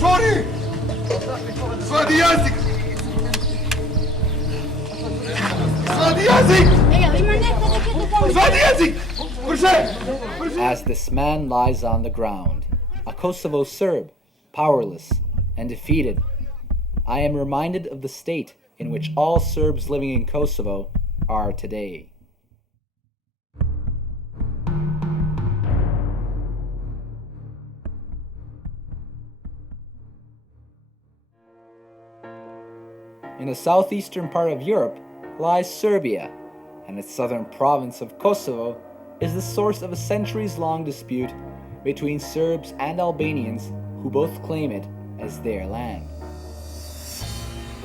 Sorry! Swadi yazık! Swadi yazık! Swadi yazık! As this man lies on the ground, a Kosovo Serb, powerless and defeated, I am reminded of the state in which all Serbs living in Kosovo are today. In the southeastern part of Europe lies Serbia, and its southern province of Kosovo is the source of a centuries-long dispute between Serbs and Albanians who both claim it as their land.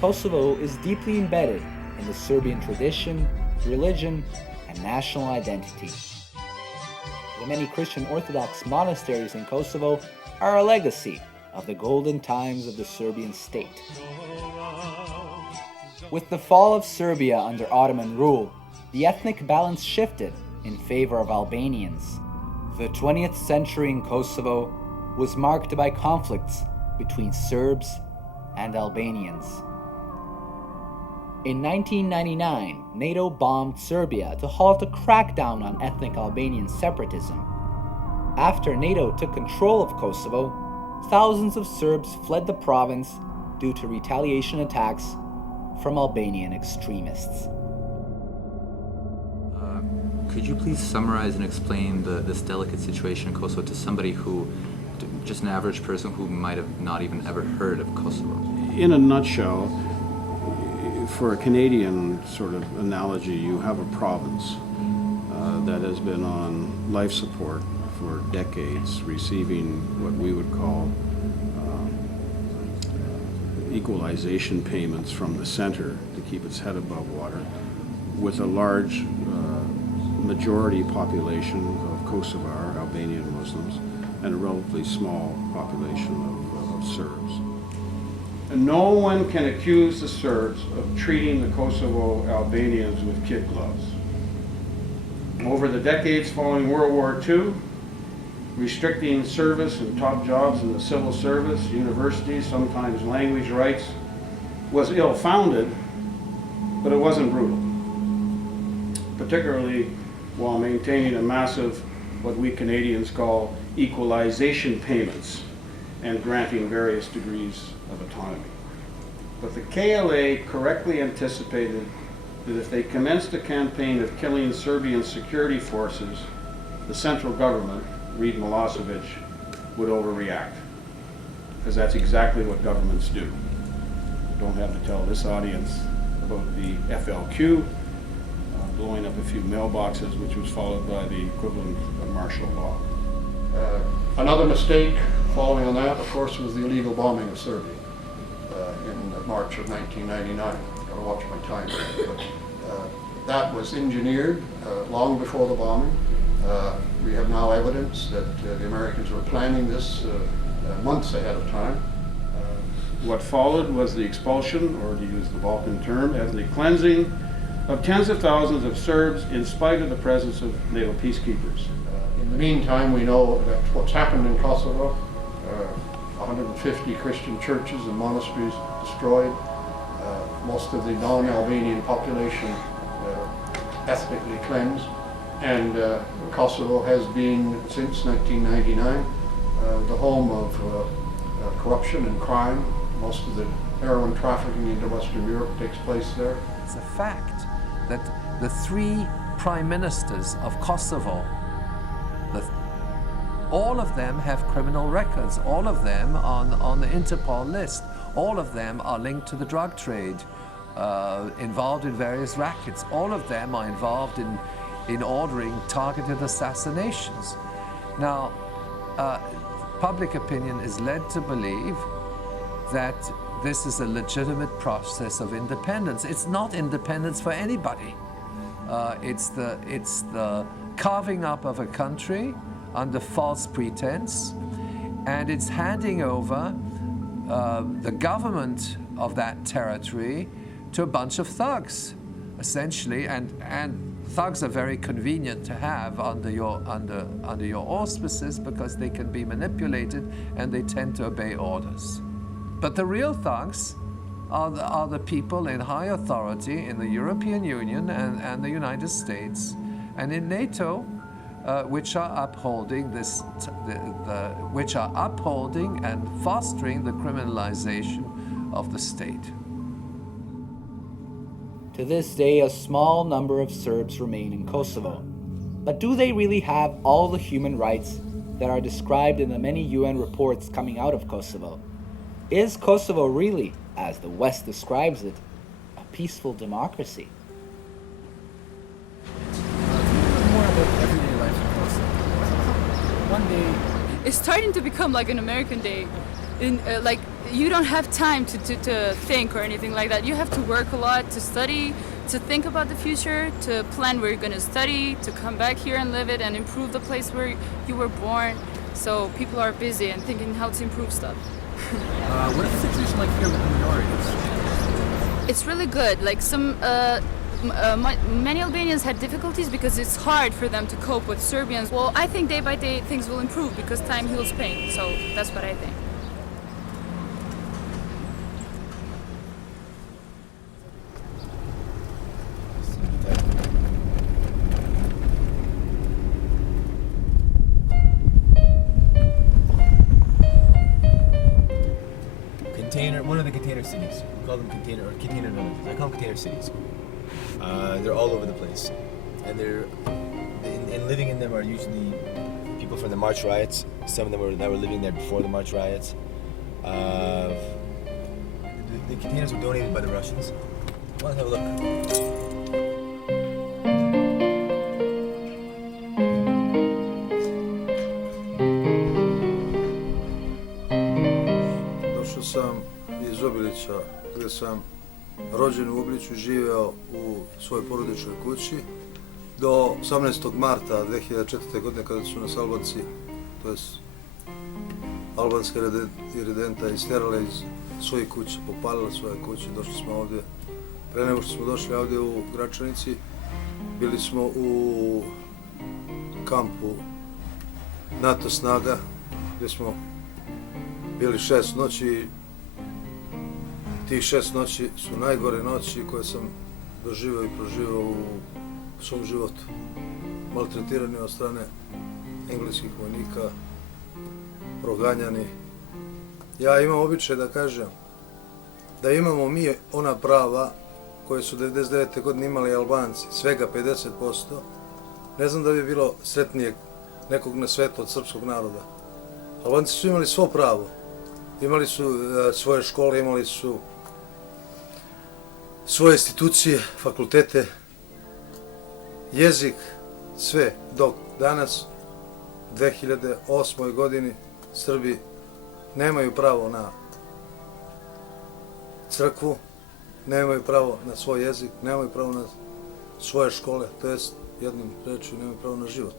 Kosovo is deeply embedded in the Serbian tradition, religion, and national identity. The many Christian Orthodox monasteries in Kosovo are a legacy of the golden times of the Serbian state. With the fall of Serbia under Ottoman rule, the ethnic balance shifted in favor of Albanians. The 20th century in Kosovo was marked by conflicts between Serbs and Albanians. In 1999, NATO bombed Serbia to halt a crackdown on ethnic Albanian separatism. After NATO took control of Kosovo, thousands of Serbs fled the province due to retaliation attacks from Albanian extremists. Could you please summarize and explain this delicate situation in Kosovo to somebody who, just an average person who might have not even ever heard of Kosovo? In a nutshell, for a Canadian sort of analogy, you have a province that has been on life support for decades, receiving what we would call equalization payments from the center to keep its head above water, with a large majority population of Kosovar, Albanian Muslims, and a relatively small population of Serbs. And no one can accuse the Serbs of treating the Kosovo Albanians with kid gloves. Over the decades following World War II, restricting service and top jobs in the civil service, universities, sometimes language rights, was ill-founded, but it wasn't brutal, particularly while maintaining a massive, what we Canadians call equalization payments and granting various degrees of autonomy. But the KLA correctly anticipated that if they commenced a campaign of killing Serbian security forces, the central government, Reed Milosevic, would overreact, because that's exactly what governments do. I don't have to tell this audience about the FLQ blowing up a few mailboxes, which was followed by the equivalent of martial law. Another mistake following on that, of course, was the illegal bombing of Serbia in March of 1999. I've got to watch my time here. But that was engineered long before the bombing. We have now evidence that the Americans were planning this months ahead of time. What followed was the expulsion, or to use the Balkan term, as the cleansing of tens of thousands of Serbs in spite of the presence of NATO peacekeepers. In the meantime, we know that what's happened in Kosovo, 150 Christian churches and monasteries destroyed, most of the non-Albanian population ethnically cleansed, and Kosovo has been, since 1999, the home of corruption and crime. Most of the heroin trafficking into Western Europe takes place there. It's a fact that the three prime ministers of Kosovo, all of them have criminal records, all of them on the Interpol list, all of them are linked to the drug trade, involved in various rackets, all of them are involved in ordering targeted assassinations. Now, public opinion is led to believe that this is a legitimate process of independence. It's not independence for anybody. It's the carving up of a country under false pretense, and it's handing over the government of that territory to a bunch of thugs, essentially, and thugs are very convenient to have under your auspices because they can be manipulated and they tend to obey orders. But the real thugs are the people in high authority in the European Union and the United States and in NATO, which are upholding which are upholding and fostering the criminalization of the state. To this day, a small number of Serbs remain in Kosovo. But do they really have all the human rights that are described in the many UN reports coming out of Kosovo? Is Kosovo really, as the West describes it, a peaceful democracy? More about everyday life in Kosovo. One day, It's starting to become like an American day. Like you don't have time to think or anything like that. You have to work a lot, to study, to think about the future, to plan where you're going to study, to come back here and live it and improve the place where you were born. So people are busy and thinking how to improve stuff. what is the situation like here with the minorities? It's really good. Like many Albanians had difficulties because it's hard for them to cope with Serbians. Well, I think day by day things will improve because time heals pain. So that's what I think. One of the container cities. We call them container villages. I call them container cities. They're all over the place, and and living in them are usually people from the March riots. Some of them were living there before the March riots. The containers were donated by the Russians. Want to have a look? Sam iz Obilića, gdje sam rođen u Obiliću, živeo u svojoj porodičnoj kući do 18. marta 2004. godine kada su nas Albanci, to jest albanska iridenta, istjerale iz svojih kuća, popalile svoje kuće. Došli smo ovdje, pre nego što smo došli ovdje u Gračanici, bili smo u kampu NATO snaga gdje smo bili 6 noći. Tih 6 noći su najgore noći koje sam doživio i proživio u svom životu. Maltretirani od strane engleskih vojnika, proganjani. Ja imam običaj da kažem da imamo mi ona prava koje su 1999. godine imali Albanci, svega 50%. Ne znam da bi bilo sretnijeg nekog na svetu od srpskog naroda. Albanci su imali svo pravo. Imali su svoje škole, imali su svoje institucije, fakultete, jezik, sve. Dok danas, u 2008. godini, Srbi nemaju pravo na crkvu, nemaju pravo na svoj jezik, nemaju pravo na svoje škole, to jest jednim rečju nemaju pravo na život.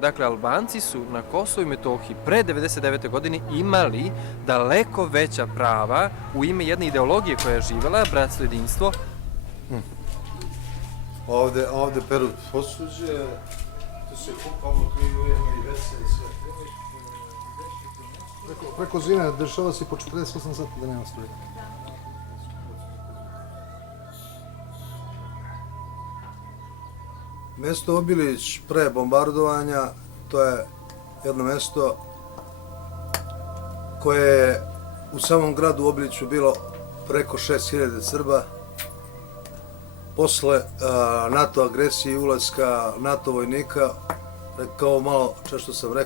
Dakle, Albanci su na Kosovu i Metohiji pre 1999. godine imali daleko veća prava u ime jedne ideologije koja je živjela, bratstvo, jedinstvo. Ovde peru posuđe, tu se kupamo, tu ujemo i vese i sve. Preko zime dešava se po 48 sati da nema struje. Mesto Obilić pre bombardovanja, to je jedno mesto koje je u samom gradu Obiliću bilo preko 6000 Srba. Posle NATO agresije i ulaska NATO vojnika, kao malo često sam rekao,